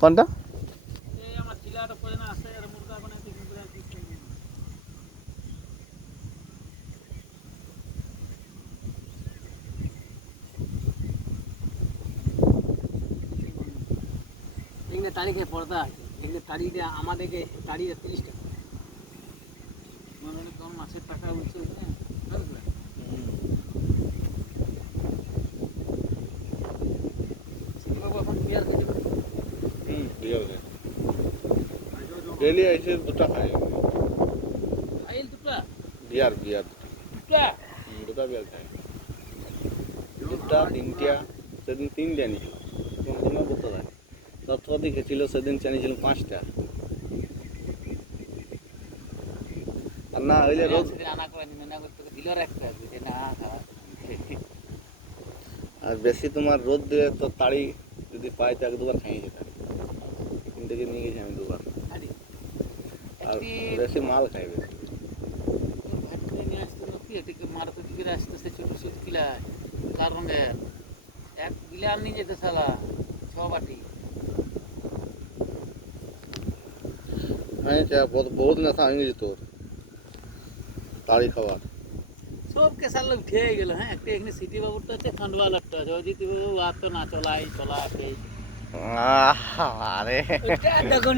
কোনটা? এখানে তারিখে পড়তা আছে, এখানে তারিখে আমাদেরকে তারিখে 30 টাকা মানে কম মাসের টাকা উঠছে এখন বিয়ার খেতে ডেলি আইসে দুটা খায় আইল দুটা বিয়ার দুটা দুটা বিয়ার খায়, দুটা তিনটা, সেদিন তিনটা নিয়েছিল, কোনো বলতে থাকে তৎপতি খেয়েছিল, সেদিন চানিয়েছিল 5টা। আর না হইলে রোজ আনা করে না করতে দিল রাখতে হবে যে না খাওয়া আর বেশি তোমার রোদ দিলে তো তাড়ি যদি পাই তো 1-2 বার খাইয়ে যেতে পারি। এখান থেকে নিয়ে গেছি আমি 2 বার। আর বেশি মাল খাই বেশি। ভাত করে নিয়ে আসতে কি এটাকে মারতে দিকে আসতেছে ছোট ছোট কিলা লাল রঙের এক গিলা নিয়ে যেতে শালা 6 বাটি হ্যাঁ বহুত নেশা হয়ে গেছে তোর তাড়ি খাওয়ার। सबके साल लोग ठे गेल हैं एक एखने सिटी बाबू तो আছে खंडवा लट्टा जो जी तू बात तो ना चला के আরে এটা দেখুন